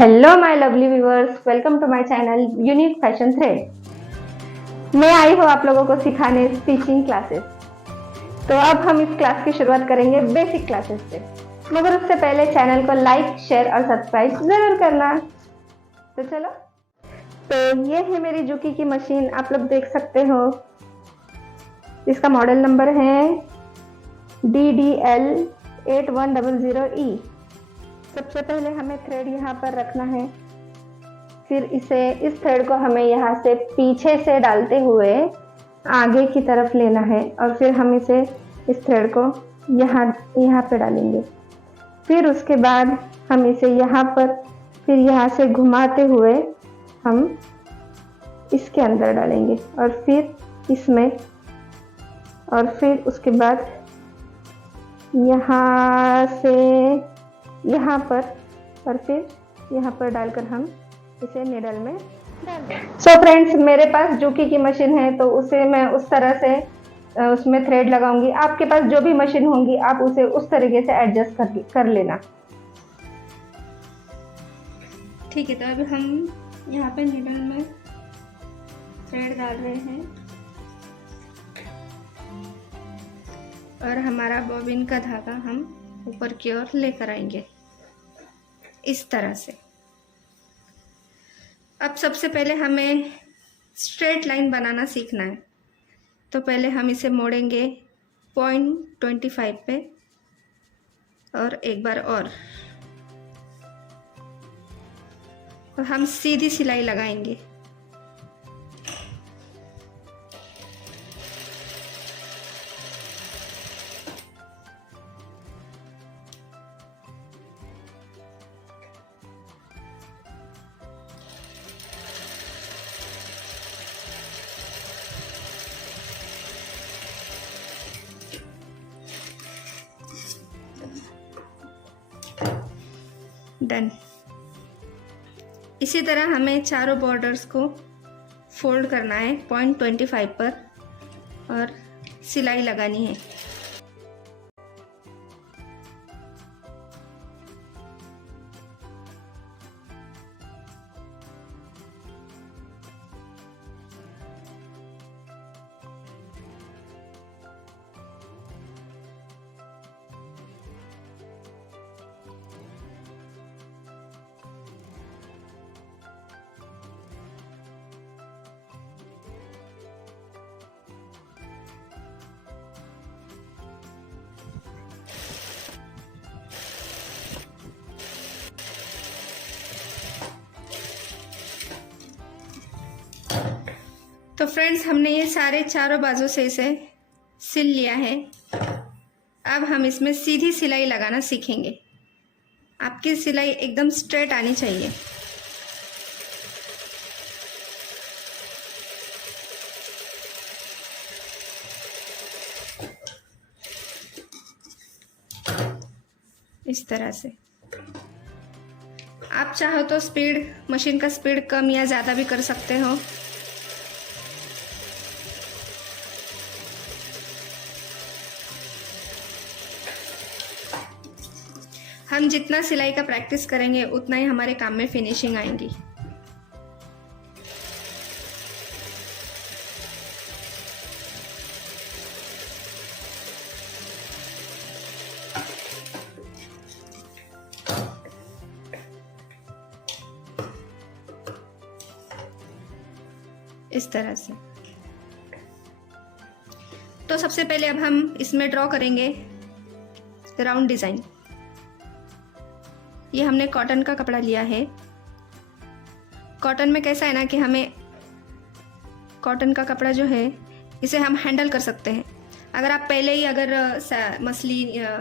Hello my lovely viewers, welcome to my channel unique fashion thread. मैं आई हूँ आप लोगों को सिखाने स्टिचिंग क्लासेस। तो अब हम इस क्लास की शुरुआत करेंगे बेसिक क्लासेस से, मगर उससे पहले चैनल को लाइक, शेयर और सब्सक्राइब जरूर करना। तो चलो, तो ये है मेरी जुकी की मशीन, आप लोग देख सकते हो। इसका मॉडल नंबर है DDL8100E। सबसे पहले हमें थ्रेड यहाँ पर रखना है, फिर इस थ्रेड को हमें यहाँ से पीछे से डालते हुए आगे की तरफ लेना है, और फिर हम इस थ्रेड को यहाँ पे डालेंगे। फिर उसके बाद हम इसे यहाँ पर, फिर यहाँ से घुमाते हुए हम इसके अंदर डालेंगे, और फिर इसमें, और फिर उसके बाद यहाँ से यहाँ पर, और फिर यहाँ पर डालकर हम इसे निडल में डाल दें। सो फ्रेंड्स, मेरे पास जुकी की मशीन है तो उसे मैं उस तरह से उसमें थ्रेड लगाऊंगी। आपके पास जो भी मशीन होंगी आप उसे उस तरीके से एडजस्ट कर लेना। ठीक है, तो अब हम यहाँ पे निडल में थ्रेड डाल रहे हैं और हमारा बॉबिन का धागा हम ऊपर की ओर लेकर आएंगे इस तरह से। अब सबसे पहले हमें स्ट्रेट लाइन बनाना सीखना है, तो पहले हम इसे मोड़ेंगे 0.25 पे और एक बार और हम सीधी सिलाई लगाएंगे। डन। इसी तरह हमें चारों बॉर्डर्स को फोल्ड करना है 0.25 पर और सिलाई लगानी है। तो फ्रेंड्स, हमने ये सारे चारों बाजू से इसे सिल लिया है। अब हम इसमें सीधी सिलाई लगाना सीखेंगे। आपकी सिलाई एकदम स्ट्रेट आनी चाहिए। इस तरह से आप चाहो तो मशीन का स्पीड कम या ज़्यादा भी कर सकते हो। हम जितना सिलाई का प्रैक्टिस करेंगे उतना ही हमारे काम में फिनिशिंग आएंगी। इस तरह से। तो सबसे पहले अब हम इसमें ड्रॉ करेंगे राउंड डिजाइन। ये हमने कॉटन का कपड़ा लिया है। कॉटन में कैसा है ना कि हमें कॉटन का कपड़ा जो है इसे हम हैंडल कर सकते हैं। अगर आप पहले ही मसलिन या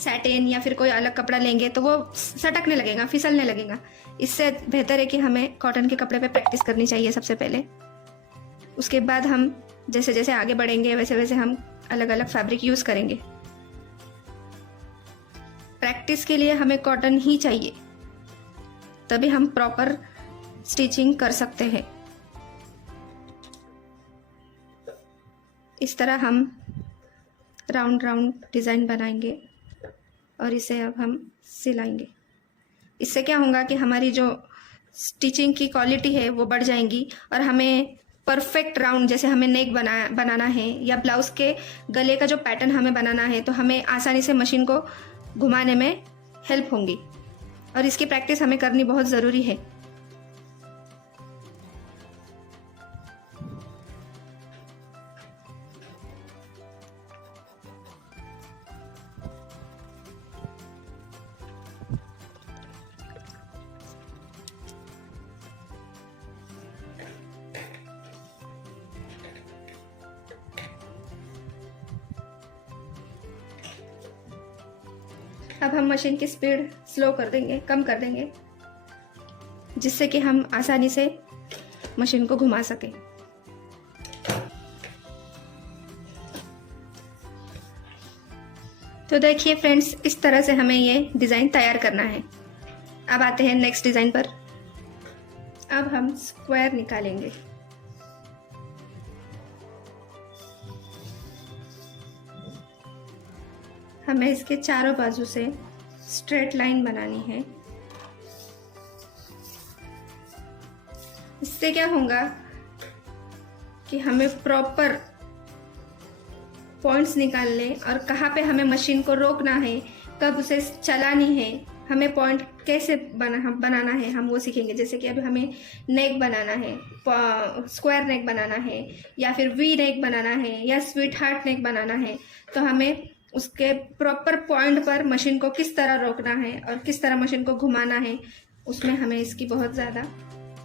सैटिन या फिर कोई अलग कपड़ा लेंगे तो वो सटकने लगेगा, फिसलने लगेगा। इससे बेहतर है कि हमें कॉटन के कपड़े पे प्रैक्टिस करनी चाहिए सबसे पहले। उसके बाद हम जैसे जैसे आगे बढ़ेंगे वैसे वैसे हम अलग अलग फैब्रिक यूज़ करेंगे। प्रैक्टिस के लिए हमें कॉटन ही चाहिए, तभी हम प्रॉपर स्टिचिंग कर सकते हैं। इस तरह हम राउंड राउंड डिज़ाइन बनाएंगे और इसे अब हम सिलाएंगे। इससे क्या होगा कि हमारी जो स्टिचिंग की क्वालिटी है वो बढ़ जाएंगी और हमें परफेक्ट राउंड, जैसे हमें नेक बनाना है या ब्लाउज़ के गले का जो पैटर्न हमें बनाना है, तो हमें आसानी से मशीन को घुमाने में हेल्प होंगी। और इसकी प्रैक्टिस हमें करनी बहुत ज़रूरी है। अब हम मशीन की स्पीड स्लो कर देंगे, कम कर देंगे, जिससे कि हम आसानी से मशीन को घुमा सकें। तो देखिए फ्रेंड्स, इस तरह से हमें ये डिज़ाइन तैयार करना है। अब आते हैं नेक्स्ट डिज़ाइन पर। अब हम स्क्वायर निकालेंगे। हमें इसके चारों बाजू से स्ट्रेट लाइन बनानी है। इससे क्या होगा कि हमें प्रॉपर पॉइंट्स निकालने और कहाँ पे हमें मशीन को रोकना है, कब उसे चलानी है, हमें पॉइंट कैसे बनाना है, हम वो सीखेंगे। जैसे कि अभी हमें नेक बनाना है, स्क्वायर नेक बनाना है, या फिर वी नेक बनाना है, या स्वीट हार्ट नेक बनाना है, तो हमें उसके प्रॉपर पॉइंट पर मशीन को किस तरह रोकना है और किस तरह मशीन को घुमाना है, उसमें हमें इसकी बहुत ज़्यादा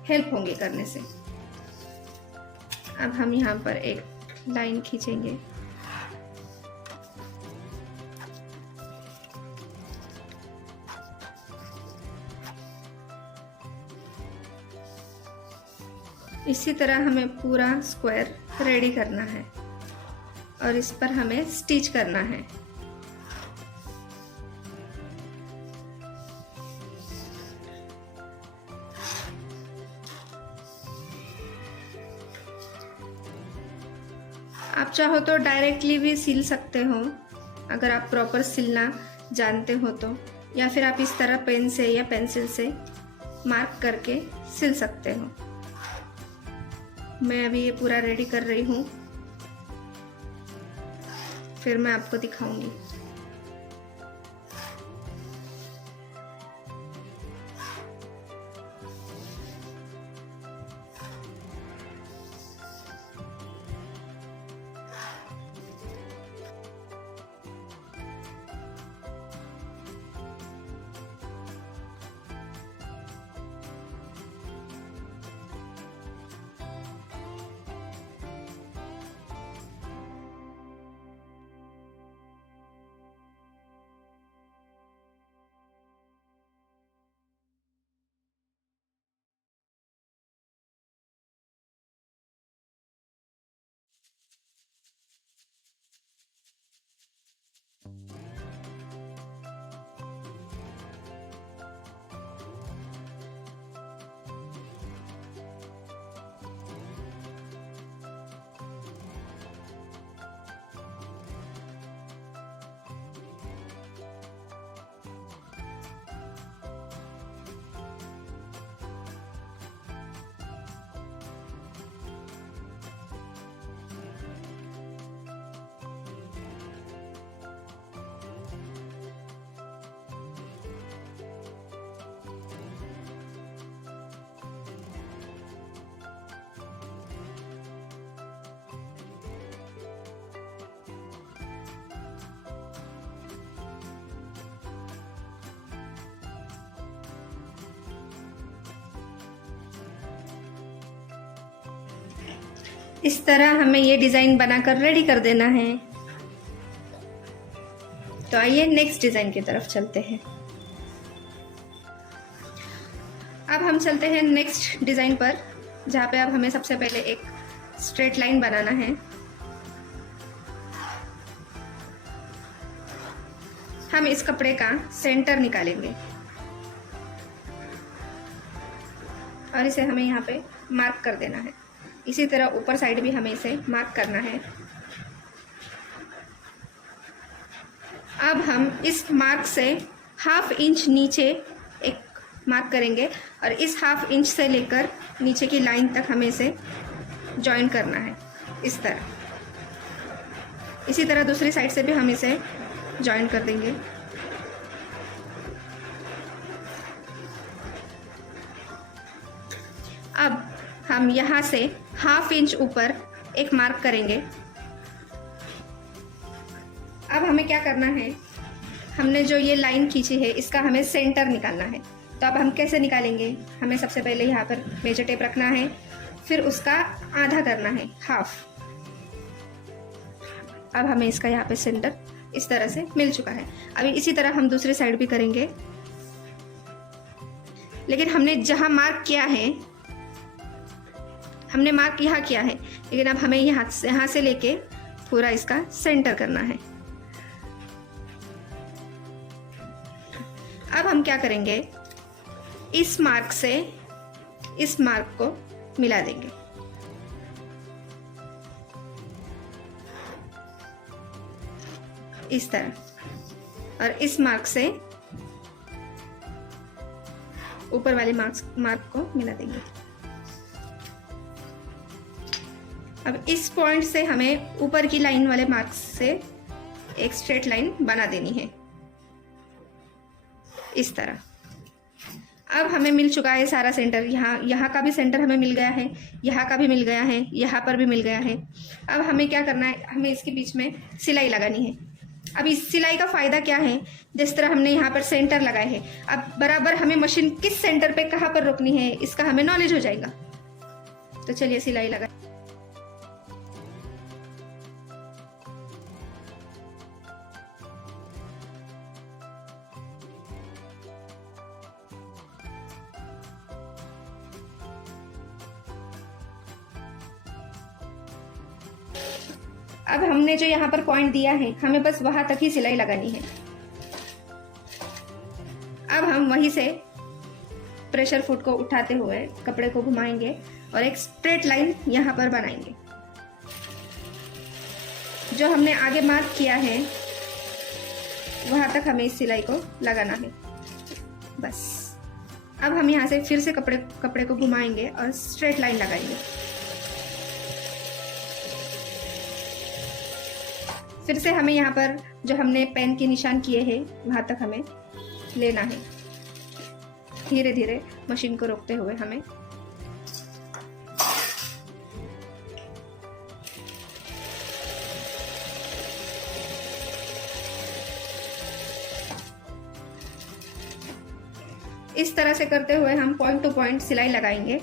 हेल्प होंगी करने से। अब हम यहाँ पर एक लाइन खींचेंगे। इसी तरह हमें पूरा स्क्वायर रेडी करना है और इस पर हमें स्टिच करना है। आप चाहो तो डायरेक्टली भी सिल सकते हो, अगर आप प्रॉपर सिलना जानते हो तो, या फिर आप इस तरह पेन से या पेंसिल से मार्क करके सिल सकते हो। मैं अभी ये पूरा रेडी कर रही हूँ, फिर मैं आपको दिखाऊंगी। इस तरह हमें ये डिज़ाइन बनाकर रेडी कर देना है। तो आइए नेक्स्ट डिज़ाइन की तरफ चलते हैं। अब हम चलते हैं नेक्स्ट डिज़ाइन पर, जहाँ पे अब हमें सबसे पहले एक स्ट्रेट लाइन बनाना है। हम इस कपड़े का सेंटर निकालेंगे और इसे हमें यहाँ पे मार्क कर देना है। इसी तरह ऊपर साइड भी हमें इसे मार्क करना है। अब हम इस मार्क से 1/2 इंच नीचे एक मार्क करेंगे और इस 1/2 इंच से लेकर नीचे की लाइन तक हमें इसे जॉइन करना है इस तरह। इसी तरह दूसरी साइड से भी हम इसे जॉइन कर देंगे। अब हम यहाँ से 1/2 इंच ऊपर एक मार्क करेंगे। अब हमें क्या करना है, हमने जो ये लाइन खींची है इसका हमें सेंटर निकालना है। तो अब हम कैसे निकालेंगे, हमें सबसे पहले यहाँ पर मेजर टेप रखना है, फिर उसका आधा करना है, 1/2। अब हमें इसका यहाँ पे सेंटर इस तरह से मिल चुका है। अभी इसी तरह हम दूसरी साइड भी करेंगे, लेकिन हमने जहाँ मार्क किया है, हमने मार्क यहाँ किया है, लेकिन अब हमें यहाँ से लेके पूरा इसका सेंटर करना है। अब हम क्या करेंगे, इस मार्क से इस मार्क को मिला देंगे। इस तरह, और इस मार्क से ऊपर वाले मार्क को मिला देंगे। अब इस पॉइंट से हमें ऊपर की लाइन वाले मार्क से एक स्ट्रेट लाइन बना देनी है इस तरह। अब हमें मिल चुका है सारा सेंटर, यहाँ का भी सेंटर हमें मिल गया है, यहाँ का भी मिल गया है, यहाँ पर भी मिल गया है। अब हमें क्या करना है, हमें इसके बीच में सिलाई लगानी है। अब इस सिलाई का फ़ायदा क्या है, जिस तरह हमने यहाँ पर सेंटर लगाए हैं, अब बराबर हमें मशीन किस सेंटर पे कहाँ पर रोकनी है इसका हमें नॉलेज हो जाएगा। तो चलिए सिलाई लगा। अब हमने जो यहाँ पर पॉइंट दिया है, हमें बस वहां तक ही सिलाई लगानी है। अब हम वहीं से प्रेशर फुट को उठाते हुए कपड़े को घुमाएंगे और एक स्ट्रेट लाइन यहाँ पर बनाएंगे। जो हमने आगे मार्क किया है वहां तक हमें इस सिलाई को लगाना है बस। अब हम यहाँ से फिर से कपड़े को घुमाएंगे और स्ट्रेट लाइन लगाएंगे। फिर से हमें यहाँ पर जो हमने पेन के निशान किए हैं वहां तक हमें लेना है। धीरे धीरे मशीन को रोकते हुए हमें इस तरह से करते हुए हम पॉइंट टू पॉइंट सिलाई लगाएंगे।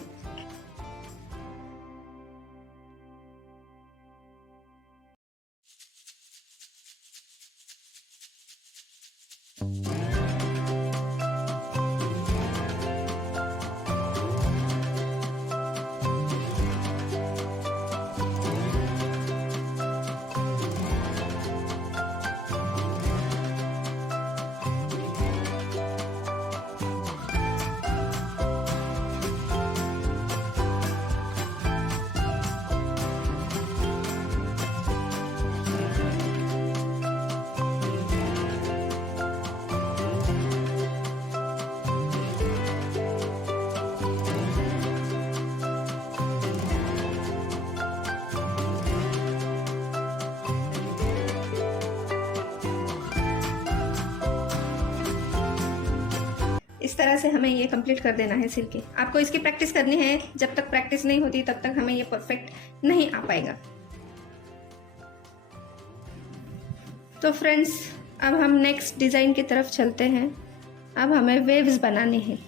इस तरह से हमें ये कंप्लीट कर देना है सिल के। आपको इसकी प्रैक्टिस करनी है, जब तक प्रैक्टिस नहीं होती तब तक हमें ये परफेक्ट नहीं आ पाएगा। तो फ्रेंड्स, अब हम नेक्स्ट डिज़ाइन की तरफ चलते हैं। अब हमें वेव्स बनाने हैं।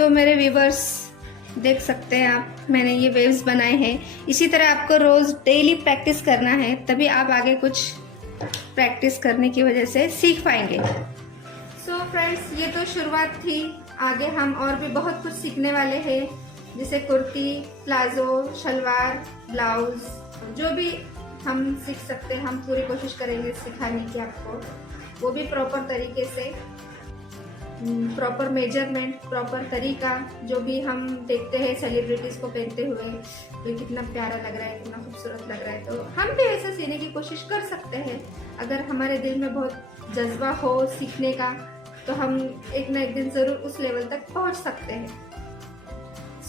तो मेरे व्यूवर्स देख सकते हैं आप, मैंने ये वेव्स बनाए हैं। इसी तरह आपको रोज़ डेली प्रैक्टिस करना है, तभी आप आगे कुछ प्रैक्टिस करने की वजह से सीख पाएंगे। सो फ्रेंड्स, ये तो शुरुआत थी। आगे हम और भी बहुत कुछ सीखने वाले हैं, जैसे कुर्ती, प्लाजो, शलवार, ब्लाउज, जो भी हम सीख सकते हैं हम पूरी कोशिश करेंगे सिखाने की आपको, वो भी प्रॉपर तरीके से, प्रॉपर मेजरमेंट, प्रॉपर तरीका। जो भी हम देखते हैं सेलिब्रिटीज को पहनते हुए, तो कितना प्यारा लग रहा है, कितना खूबसूरत लग रहा है, तो हम भी ऐसा सीने की कोशिश कर सकते हैं। अगर हमारे दिल में बहुत जज्बा हो सीखने का, तो हम एक ना एक दिन ज़रूर उस लेवल तक पहुंच सकते हैं।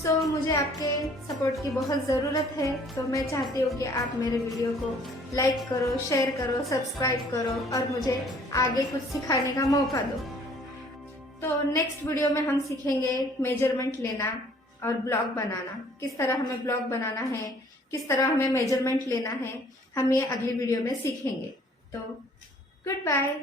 सो मुझे आपके सपोर्ट की बहुत ज़रूरत है, तो मैं चाहती हूँ कि आप मेरे वीडियो को लाइक करो, शेयर करो, सब्सक्राइब करो और मुझे आगे कुछ सिखाने का मौका दो। तो नेक्स्ट वीडियो में हम सीखेंगे मेजरमेंट लेना और ब्लॉग बनाना। किस तरह हमें ब्लॉग बनाना है, किस तरह हमें मेजरमेंट लेना है, हम ये अगली वीडियो में सीखेंगे। तो गुड बाय।